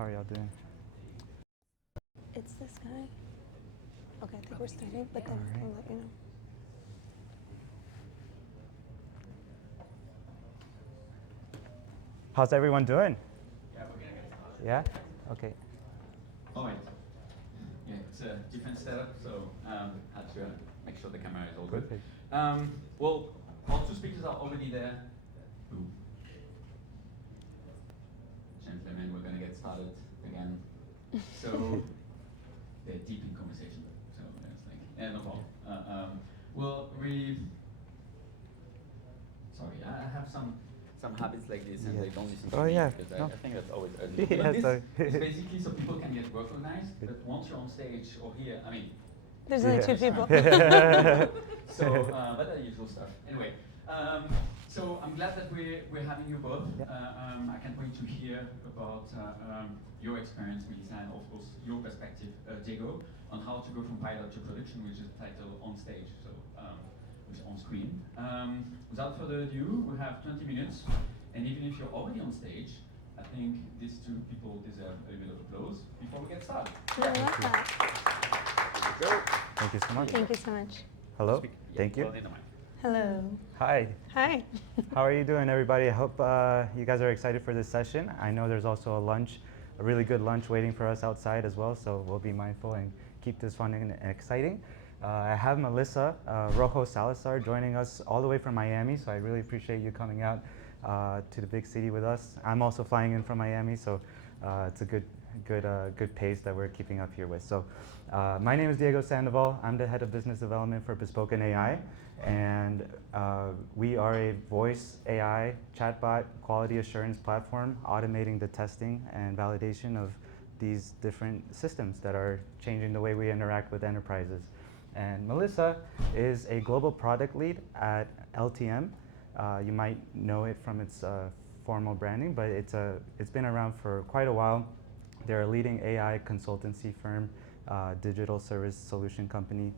How are y'all doing? It's this guy. Okay, I think we're starting, but then All right. I'll let you know. How's everyone doing? Yeah, we're gonna get started. Yeah? Okay. All right. Yeah, it's a different setup, so had to make sure the camera is all good. Perfect. Well, our two speakers are already there. Ooh. Gentlemen, we're gonna get started again. So they're deep in conversation. So it's like, yeah, no problem. Well, sorry, I have some habits like this, and Yeah. they don't listen to Oh, me yeah. because No. I think that's always early. Yeah, But this sorry. is basically so people can get recognized. But once you're on stage or here, I mean, There's only Yeah. two people. so but the usual stuff. Anyway, so I'm glad that we're having you both. Yeah. I can't wait to hear about your experience, Melissa, and of course your perspective, Diego, on how to go from pilot to production, which is titled On Stage, so which is on screen. Without further ado, we have 20 minutes, and even if you're already on stage, I think these two people deserve a little bit of applause before we get started. I love that. Thank you so much. Thank you so much. Hello. Thank you. Well, in the mic. Hello. Hi. Hi. How are you doing, everybody? I hope you guys are excited for this session. I know there's also a really good lunch waiting for us outside as well, so we'll be mindful and keep this fun and exciting. I have Melissa Rojo Salazar joining us all the way from Miami, so I really appreciate you coming out to the big city with us. I'm also flying in from Miami, so it's a good pace that we're keeping up here with. So my name is Diego Sandoval. I'm the head of business development for Bespoken AI, and we are a voice AI chatbot quality assurance platform automating the testing and validation of these different systems that are changing the way we interact with enterprises. And Melissa is a global product lead at LTM. You might know it from its formal branding, but it's been around for quite a while. They're a leading AI consultancy firm, digital service solution company,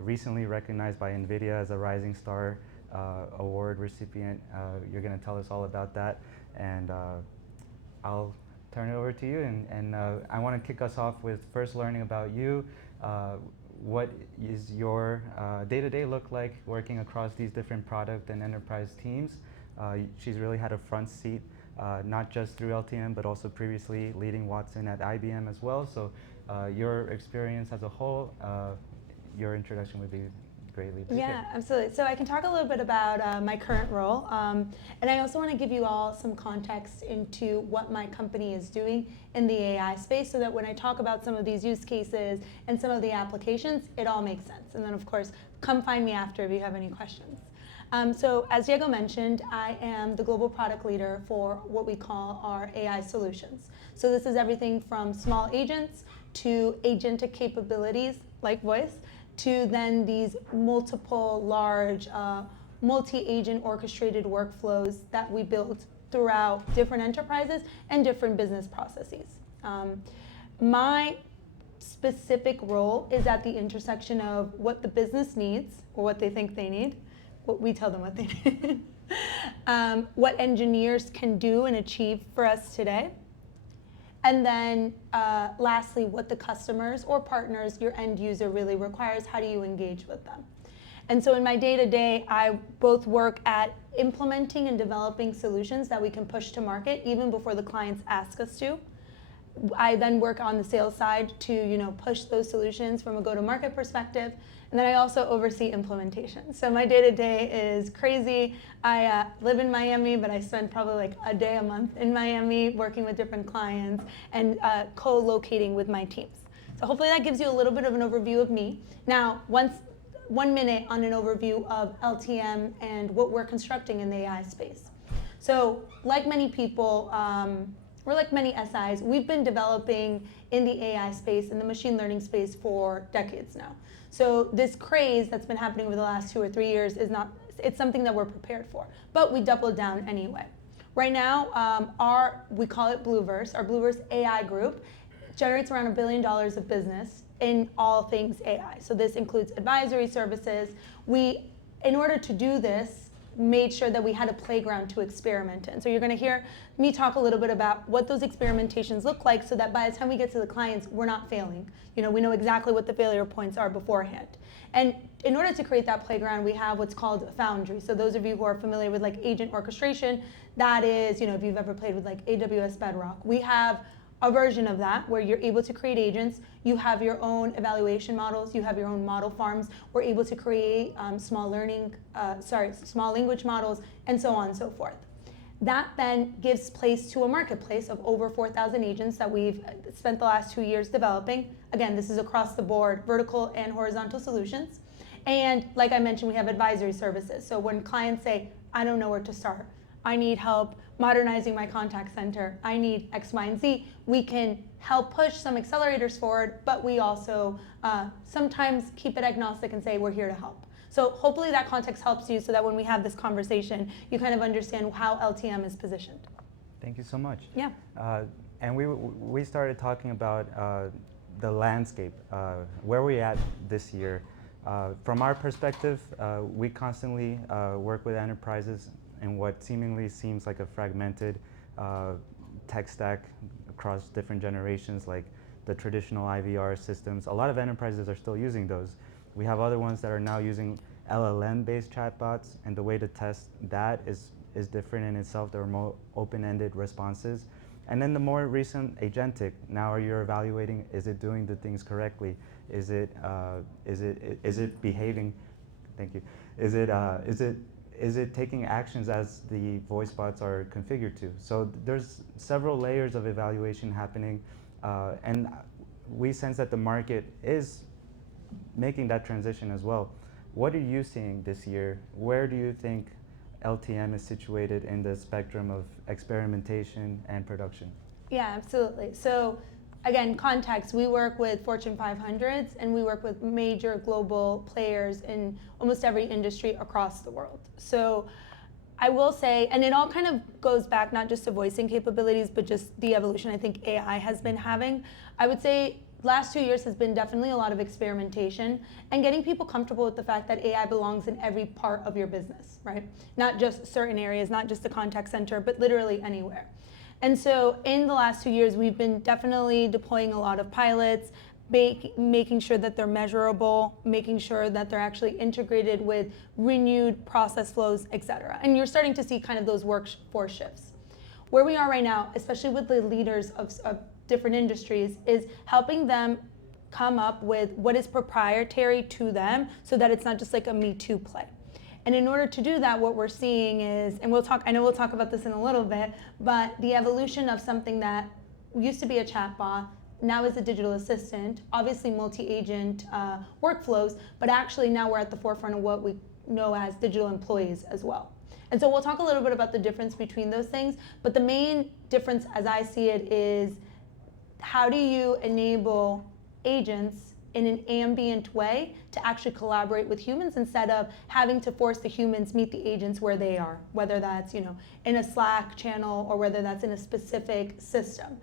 recently recognized by NVIDIA as a Rising Star award recipient. You're going to tell us all about that, and I'll turn it over to you. And I want to kick us off with first learning about you. What is your day-to-day look like working across these different product and enterprise teams? She's really had a front seat, not just through LTM, but also previously leading Watson at IBM as well. So your experience as a whole, your introduction would be greatly appreciated. Yeah, absolutely. So I can talk a little bit about my current role. And I also want to give you all some context into what my company is doing in the AI space so that when I talk about some of these use cases and some of the applications, it all makes sense. And then, of course, come find me after if you have any questions. So as Diego mentioned, I am the global product leader for what we call our AI solutions. So this is everything from small agents to agentic capabilities like voice, to then these multiple large multi-agent orchestrated workflows that we build throughout different enterprises and different business processes. My specific role is at the intersection of what the business needs, or what they think they need, what we tell them what they need, what engineers can do and achieve for us today, and then lastly, what the customers or partners, your end user really requires, how do you engage with them? And so in my day-to-day, I both work at implementing and developing solutions that we can push to market even before the clients ask us to. I then work on the sales side to push those solutions from a go-to-market perspective. And then I also oversee implementation. So my day-to-day is crazy. I live in Miami, but I spend probably like a day a month in Miami working with different clients and co-locating with my teams. So hopefully that gives you a little bit of an overview of me. Now, 1 minute on an overview of LTM and what we're constructing in the AI space. So like many people, or like many SIs, we've been developing in the AI space, in the machine learning space for decades now. So this craze that's been happening over the last 2 or 3 years it's something that we're prepared for, but we doubled down anyway. Right now, we call it Blueverse, our Blueverse AI group generates around $1 billion of business in all things AI. So this includes advisory services. In order to do this, made sure that we had a playground to experiment in. So you're going to hear me talk a little bit about what those experimentations look like, so that by the time we get to the clients, we're not failing. We know exactly what the failure points are beforehand. And in order to create that playground, we have what's called a Foundry. So those of you who are familiar with like agent orchestration, that is, if you've ever played with like AWS Bedrock, we have a version of that where you're able to create agents. You have your own evaluation models. You have your own model farms. We're able to create small language models, and so on and so forth. That then gives place to a marketplace of over 4,000 agents that we've spent the last 2 years developing. Again, this is across the board, vertical and horizontal solutions. And like I mentioned, we have advisory services. So when clients say, I don't know where to start, I need help modernizing my contact center, I need X, Y, and Z, we can help push some accelerators forward, but we also sometimes keep it agnostic and say we're here to help. So hopefully that context helps you, so that when we have this conversation, you kind of understand how LTM is positioned. Thank you so much. Yeah. And we started talking about the landscape, where we're at this year. From our perspective, we constantly work with enterprises in what seemingly seems like a fragmented tech stack across different generations, like the traditional IVR systems. A lot of enterprises are still using those. We have other ones that are now using LLM-based chatbots, and the way to test that is different in itself. There are more open-ended responses. And then the more recent agentic, now you're evaluating, is it doing the things correctly? Is it behaving? Thank you. Is it taking actions as the voice bots are configured to? So there's several layers of evaluation happening, and we sense that the market is making that transition as well. What are you seeing this year? Where do you think LTM is situated in the spectrum of experimentation and production? Yeah, absolutely. So again, context, we work with Fortune 500s, and we work with major global players in almost every industry across the world. So I will say, and it all kind of goes back not just to voicing capabilities, but just the evolution I think AI has been having. I would say last 2 years has been definitely a lot of experimentation and getting people comfortable with the fact that AI belongs in every part of your business, right? Not just certain areas, not just the contact center, but literally anywhere. And so in the last 2 years, we've been definitely deploying a lot of pilots, making sure that they're measurable, making sure that they're actually integrated with renewed process flows, et cetera. And you're starting to see kind of those workforce shifts. Where we are right now, especially with the leaders of different industries, is helping them come up with what is proprietary to them, so that it's not just like a Me Too play. And in order to do that, what we're seeing is, and I know we'll talk about this in a little bit, but the evolution of something that used to be a chatbot, now is a digital assistant, obviously multi-agent workflows, but actually now we're at the forefront of what we know as digital employees as well. And so we'll talk a little bit about the difference between those things, but the main difference as I see it is, how do you enable agents in an ambient way to actually collaborate with humans, instead of having to force the humans meet the agents where they are, whether that's in a Slack channel or whether that's in a specific system.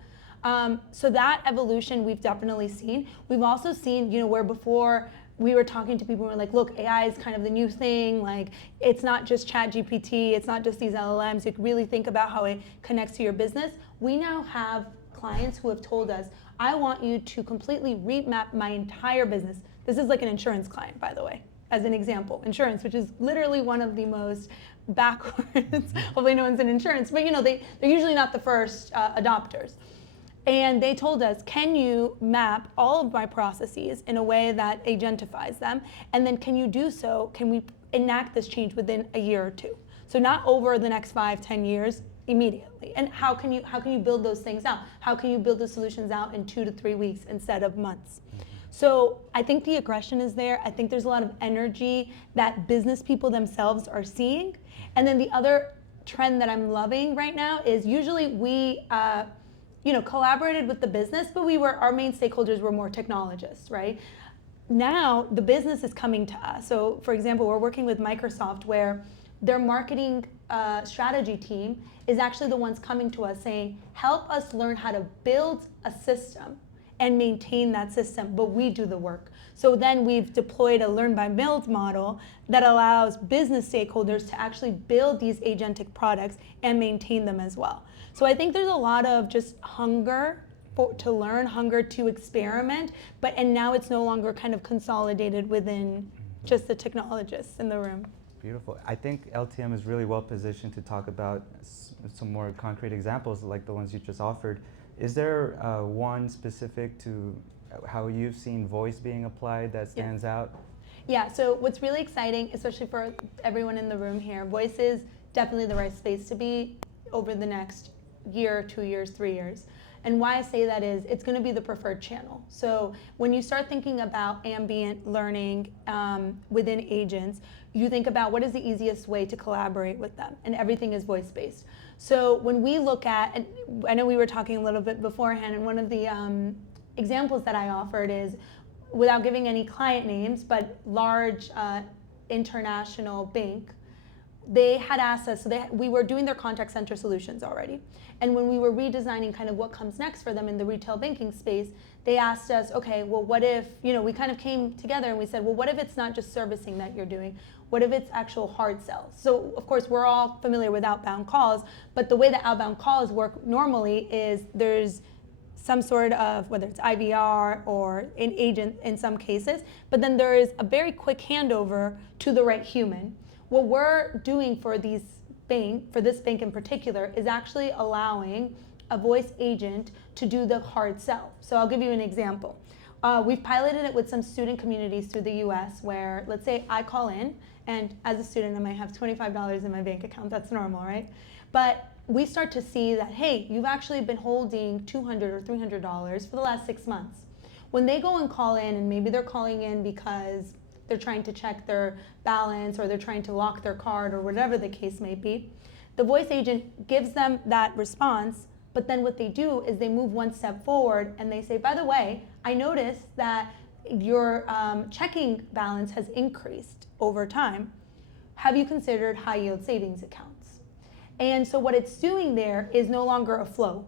So that evolution we've definitely seen. We've also seen, where before we were talking to people who were like, look, AI is kind of the new thing. Like, it's not just ChatGPT, it's not just these LLMs. You can really think about how it connects to your business. We now have clients who have told us, I want you to completely remap my entire business. This is like an insurance client, by the way, as an example. Insurance, which is literally one of the most backwards, hopefully no one's in insurance, but they're usually not the first adopters. And they told us, can you map all of my processes in a way that agentifies them? And then can you do so, can we enact this change within a year or two? So not over the next 5-10 years, immediately. And how can you build those things out? How can you build the solutions out in 2 to 3 weeks instead of months? So I think the aggression is there. I think there's a lot of energy that business people themselves are seeing. And then the other trend that I'm loving right now is, usually we collaborated with the business, but our main stakeholders were more technologists, right? Now the business is coming to us. So for example, we're working with Microsoft, where their marketing strategy team is actually the ones coming to us saying, help us learn how to build a system and maintain that system, but we do the work. So then we've deployed a learn by build model that allows business stakeholders to actually build these agentic products and maintain them as well. So I think there's a lot of just hunger to learn, hunger to experiment, and now it's no longer kind of consolidated within just the technologists in the room. Beautiful. I think LTM is really well positioned to talk about some more concrete examples like the ones you just offered. Is there one specific to how you've seen voice being applied that stands out? Yeah, so what's really exciting, especially for everyone in the room here, voice is definitely the right space to be over the next year, 2 years, 3 years. And why I say that is it's going to be the preferred channel. So when you start thinking about ambient learning within agents, you think about what is the easiest way to collaborate with them, and everything is voice-based. So when we look at, and I know we were talking a little bit beforehand, and one of the examples that I offered is, without giving any client names, but large international bank, they had asked us, so we were doing their contact center solutions already. And when we were redesigning kind of what comes next for them in the retail banking space, they asked us, okay, well, what if, we kind of came together and we said, well, what if it's not just servicing that you're doing? What if it's actual hard sells? So of course, we're all familiar with outbound calls, but the way that outbound calls work normally is there's some sort of, whether it's IVR or an agent in some cases, but then there is a very quick handover to the right human. What we're doing for this bank in particular, is actually allowing a voice agent to do the hard sell. So I'll give you an example. We've piloted it with some student communities through the US where, let's say I call in, and as a student I might have $25 in my bank account, that's normal, right? But we start to see that, hey, you've actually been holding $200 or $300 for the last 6 months. When they go and call in, and maybe they're calling in because they're trying to check their balance or they're trying to lock their card or whatever the case may be, the voice agent gives them that response, but then what they do is they move one step forward and they say, by the way, I noticed that your checking balance has increased over time. Have you considered high yield savings accounts? And so what it's doing there is no longer a flow.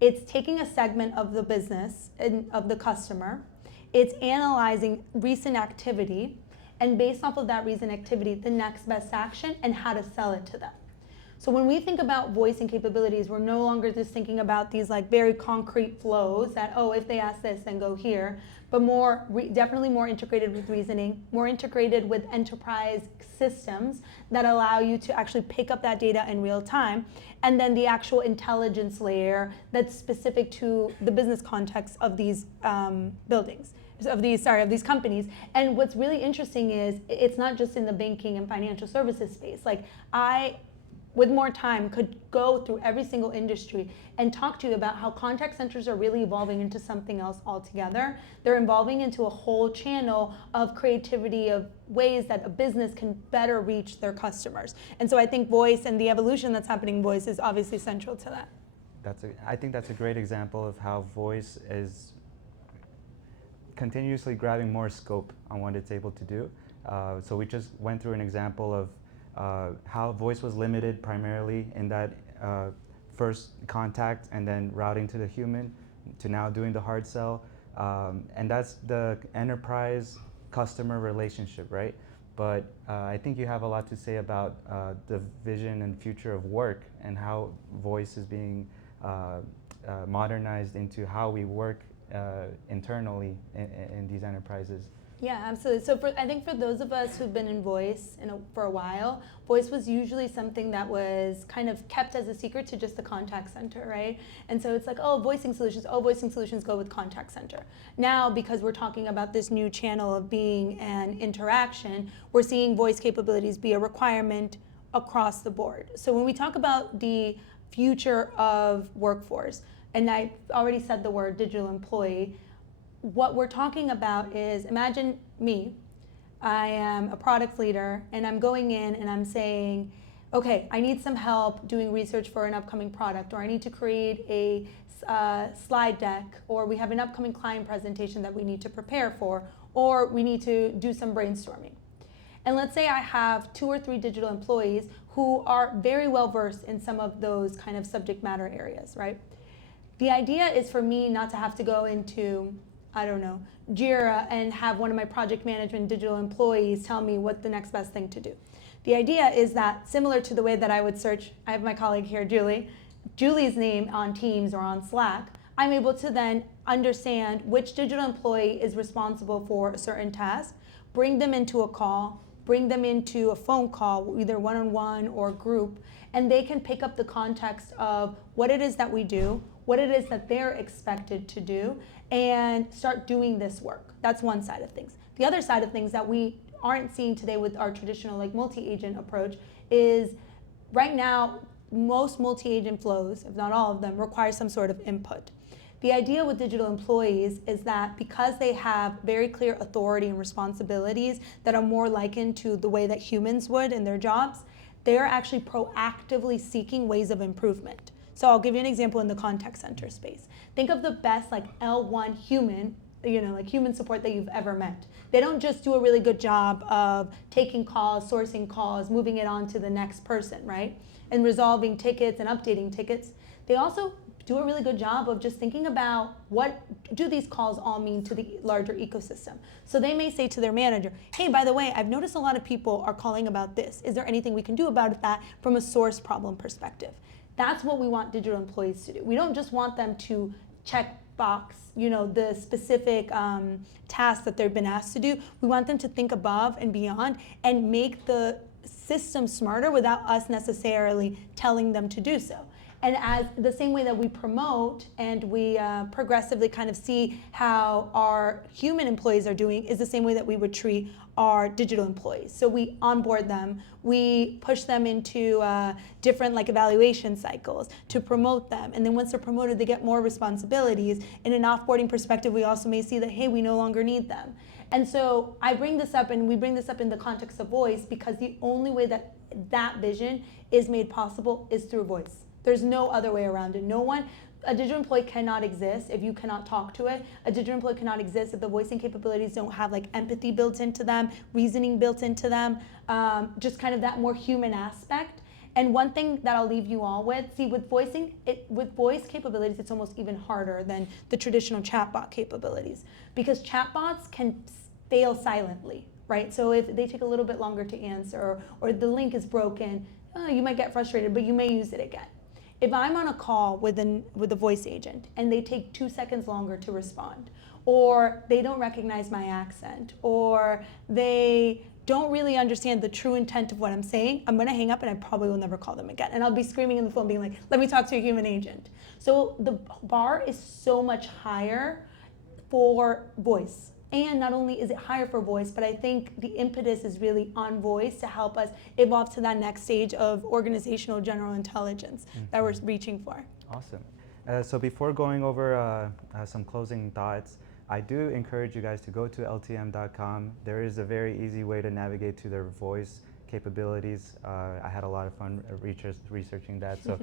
It's taking a segment of the business and of the customer. It's analyzing recent activity, and based off of that recent activity, the next best action and how to sell it to them. So when we think about voice and capabilities, we're no longer just thinking about these like very concrete flows that, oh, if they ask this, then go here, but definitely more integrated with reasoning, more integrated with enterprise systems that allow you to actually pick up that data in real time, and then the actual intelligence layer that's specific to the business context of these of these companies. And what's really interesting is it's not just in the banking and financial services space. Like with more time, could go through every single industry and talk to you about how contact centers are really evolving into something else altogether. They're evolving into a whole channel of creativity, of ways that a business can better reach their customers. And so I think voice and the evolution that's happening in voice is obviously central to that. I think that's a great example of how voice is continuously grabbing more scope on what it's able to do. So we just went through an example of how voice was limited primarily in that first contact and then routing to the human, to now doing the hard sell. And that's the enterprise customer relationship, right? But I think you have a lot to say about the vision and future of work and how voice is being modernized into how we work internally in these enterprises. Yeah, absolutely. So I think for those of us who've been in voice for a while, voice was usually something that was kind of kept as a secret to just the contact center, right? And so it's like, voicing solutions go with contact center. Now, because we're talking about this new channel of being and interaction, we're seeing voice capabilities be a requirement across the board. So when we talk about the future of workforce, and I already said the word digital employee, what we're talking about is, imagine me, I am a product leader, and I'm going in and I'm saying, okay, I need some help doing research for an upcoming product, or I need to create a slide deck, or we have an upcoming client presentation that we need to prepare for, or we need to do some brainstorming. And let's say I have 2 or 3 digital employees who are very well versed in some of those kind of subject matter areas, right? The idea is for me not to have to go into, I don't know, Jira and have one of my project management digital employees tell me what the next best thing to do. The idea is that similar to the way that I would search, I have my colleague here, Julie's name on Teams or on Slack, I'm able to then understand which digital employee is responsible for a certain task, bring them into a call, bring them into a phone call, either one-on-one or group, and they can pick up the context of what it is that we do, what it is that they're expected to do, and start doing this work. That's one side of things. The other side of things that we aren't seeing today with our traditional like multi-agent approach is right now most multi-agent flows, if not all of them, require some sort of input. The idea with digital employees is that because they have very clear authority and responsibilities that are more likened to the way that humans would in their jobs, they're actually proactively seeking ways of improvement. So I'll give you an example in the contact center space. Think of the best like L1 human, like human support that you've ever met. They don't just do a really good job of taking calls, sourcing calls, moving it on to the next person, right? And resolving tickets and updating tickets. They also do a really good job of just thinking about what do these calls all mean to the larger ecosystem. So they may say to their manager, hey, by the way, I've noticed a lot of people are calling about this. Is there anything we can do about that from a source problem perspective? That's what we want digital employees to do. We don't just want them to check box, the specific tasks that they've been asked to do. We want them to think above and beyond and make the system smarter without us necessarily telling them to do so. And as the same way that we promote and we progressively kind of see how our human employees are doing is the same way that we would treat our digital employees. So we onboard them, we push them into different like evaluation cycles to promote them. And then once they're promoted, they get more responsibilities. In an offboarding perspective, we also may see that, hey, we no longer need them. And so I bring this up, and we bring this up in the context of voice because the only way that that vision is made possible is through voice. There's no other way around it. A digital employee cannot exist if you cannot talk to it. A digital employee cannot exist if the voicing capabilities don't have like empathy built into them, reasoning built into them, just kind of that more human aspect. And one thing that I'll leave you all with, see with voice capabilities, it's almost even harder than the traditional chatbot capabilities because chatbots can fail silently, right? So if they take a little bit longer to answer or the link is broken, you might get frustrated, but you may use it again. If I'm on a call with a voice agent and they take 2 seconds longer to respond, or they don't recognize my accent, or they don't really understand the true intent of what I'm saying, I'm gonna hang up and I probably will never call them again. And I'll be screaming in the phone being like, let me talk to a human agent. So the bar is so much higher for voice. And not only is it higher for voice, but I think the impetus is really on voice to help us evolve to that next stage of organizational general intelligence that we're reaching for. Awesome. So before going over some closing thoughts, I do encourage you guys to go to LTM.com. There is a very easy way to navigate to their voice capabilities. I had a lot of fun researching that. So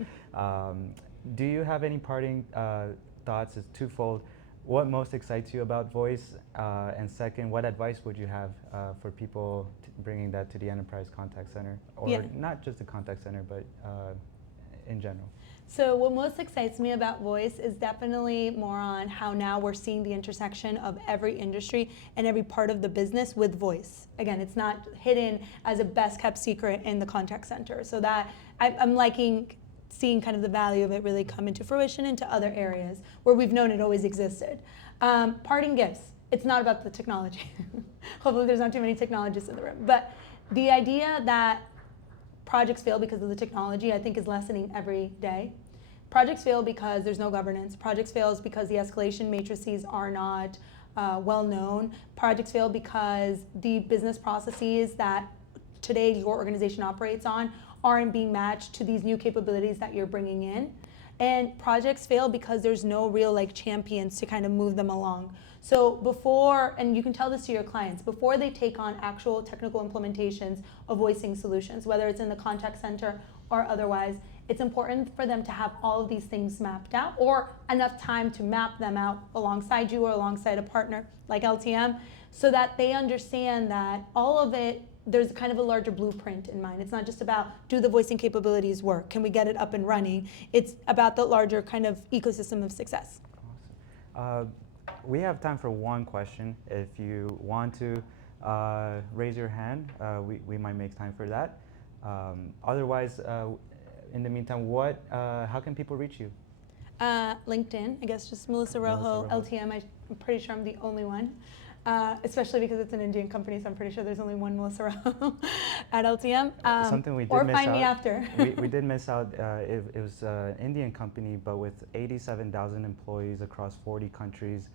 do you have any parting thoughts? It's twofold. What most excites you about voice? And second, what advice would you have for people bringing that to the enterprise contact center? Or not just the contact center, but in general? So what most excites me about voice is definitely more on how now we're seeing the intersection of every industry and every part of the business with voice. Again, it's not hidden as a best kept secret in the contact center. So that I'm liking seeing kind of the value of it really come into fruition into other areas where we've known it always existed. Parting gifts. It's not about the technology. Hopefully there's not too many technologists in the room. But the idea that projects fail because of the technology, I think, is lessening every day. Projects fail because there's no governance. Projects fail because the escalation matrices are not well known. Projects fail because the business processes that today your organization operates on aren't being matched to these new capabilities that you're bringing in. And projects fail because there's no real like champions to kind of move them along. So before, and you can tell this to your clients, before they take on actual technical implementations of voicing solutions, whether it's in the contact center or otherwise, it's important for them to have all of these things mapped out or enough time to map them out alongside you or alongside a partner like LTM so that they understand that all of it there's kind of a larger blueprint in mind. It's not just about, do the voicing capabilities work? Can we get it up and running? It's about the larger kind of ecosystem of success. Awesome. We have time for one question. If you want to raise your hand, we might make time for that. Otherwise, in the meantime, how can people reach you? LinkedIn, I guess just Melissa Rojo, LTM. I'm pretty sure I'm the only one, especially because it's an Indian company, so I'm pretty sure there's only one Melissa Rojo at LTM. Something we did or miss find out. me after. we did miss out. It was an Indian company, but with 87,000 employees across 40 countries.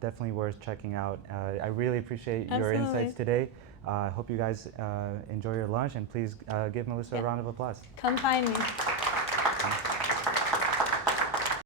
Definitely worth checking out. I really appreciate your insights today. I hope you guys enjoy your lunch, and please give Melissa a round of applause. Come find me.